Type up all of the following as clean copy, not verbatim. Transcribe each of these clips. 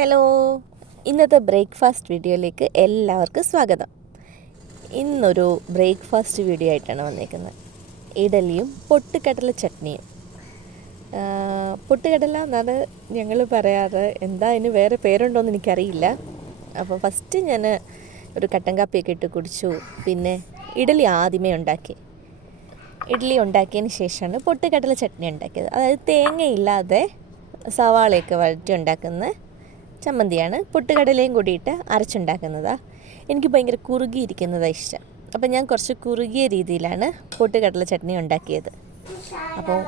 Hello, ഇന്നത്തെ breakfast വീഡിയോയിലേക്ക് എല്ലാവർക്കും സ്വാഗതം. ഇന്നൊരു ബ്രേക്ക്ഫാസ്റ്റ് വീഡിയോ ആയിട്ടാണ് വന്നിരിക്കുന്നത്. ഇഡലിയും പൊട്ടുകടല ചട്നിയും. പൊട്ടുകടല എന്നാണ് ഞങ്ങൾ പറയാറ്. എന്താ അതിന് വേറെ പേരുണ്ടോയെന്ന് എനിക്കറിയില്ല. അപ്പോൾ ഫസ്റ്റ് ഞാൻ ഒരു കട്ടൻ കാപ്പിയൊക്കെ ഇട്ട് കുടിച്ചു. പിന്നെ ഇഡലി ആദ്യമേ ഉണ്ടാക്കി. ഇഡ്ഡലി ഉണ്ടാക്കിയതിന് ശേഷമാണ് പൊട്ടുകടല ചട്നി ഉണ്ടാക്കിയത്. അതായത് തേങ്ങയില്ലാതെ സവാളയൊക്കെ വഴറ്റി ഉണ്ടാക്കുന്ന ചമ്മന്തിയാണ്. പൊട്ടുകടലയും കൂടിയിട്ട് അരച്ചുണ്ടാക്കുന്നതാണ്. എനിക്ക് ഭയങ്കര കുറുകിയിരിക്കുന്നതാണ് ഇഷ്ടം. അപ്പോൾ ഞാൻ കുറച്ച് കുറുകിയ രീതിയിലാണ് പൊട്ടുകടല ചട്നി ഉണ്ടാക്കിയത്. അപ്പോൾ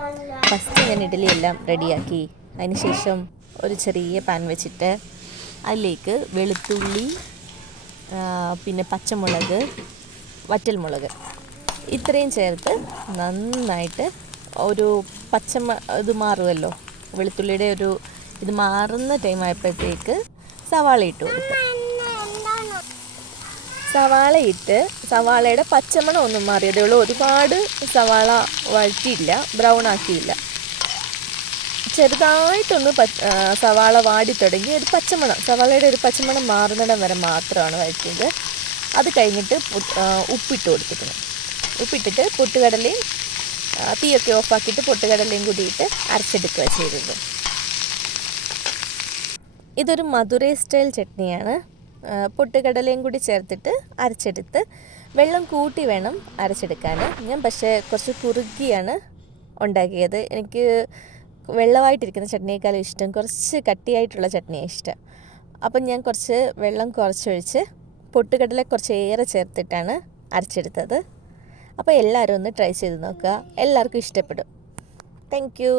ഫസ്റ്റ് ഞാൻ ഇഡ്ഡലി എല്ലാം റെഡിയാക്കി. അതിന് ശേഷം ഒരു ചെറിയ പാൻ വെച്ചിട്ട് അതിലേക്ക് വെളുത്തുള്ളി, പിന്നെ പച്ചമുളക്, വറ്റൽമുളക് ഇത്രയും ചേർത്ത് നന്നായിട്ട് ഒരു ഇത് മാറുമല്ലോ, വെളുത്തുള്ളിയുടെ ഒരു ഇത് മാറുന്ന ടൈം ആയപ്പോഴത്തേക്ക് സവാള ഇട്ട് കൊടുത്തു. സവാളയുടെ പച്ചമണം ഒന്നും മാറിയതേ ഉള്ളൂ. ഒരുപാട് സവാള വഴറ്റിയില്ല, ബ്രൗൺ ആക്കിയില്ല. ചെറുതായിട്ടൊന്ന് സവാള വാടി തുടങ്ങി സവാളയുടെ ഒരു പച്ചമണം മാറുന്നിടം വരെ മാത്രമാണ് വഴറ്റിയത്. അത് കഴിഞ്ഞിട്ട് ഉപ്പിട്ട് കൊടുത്തിട്ടുണ്ട്. ഉപ്പിട്ടിട്ട് പൊട്ടുകടലയും തീയൊക്കെ ഓഫാക്കിയിട്ട് പൊട്ടുകടലയും കൂടിയിട്ട് അരച്ചെടുക്കുക ചെയ്തത്. ഇതൊരു മധുരൈ സ്റ്റൈൽ ചട്നിയാണ്. പൊട്ടുകടലയും കൂടി ചേർത്തിട്ട് അരച്ചെടുത്ത് വെള്ളം കൂട്ടി വേണം അരച്ചെടുക്കാൻ. ഞാൻ പക്ഷേ കുറച്ച് കുറുകിയാണ് ഉണ്ടാക്കിയത്. എനിക്ക് വെള്ളമായിട്ടിരിക്കുന്ന ചട്നിയേക്കാളും ഇഷ്ടം കുറച്ച് കട്ടിയായിട്ടുള്ള ചട്നിയാണ് ഇഷ്ടം. അപ്പം ഞാൻ കുറച്ച് വെള്ളം കുറച്ചൊഴിച്ച് പൊട്ടുകടല കുറച്ചേറെ ചേർത്തിട്ടാണ് അരച്ചെടുത്തത്. അപ്പോൾ എല്ലാവരും ഒന്ന് ട്രൈ ചെയ്ത് നോക്കുക. എല്ലാവർക്കും ഇഷ്ടപ്പെടും. Thank you.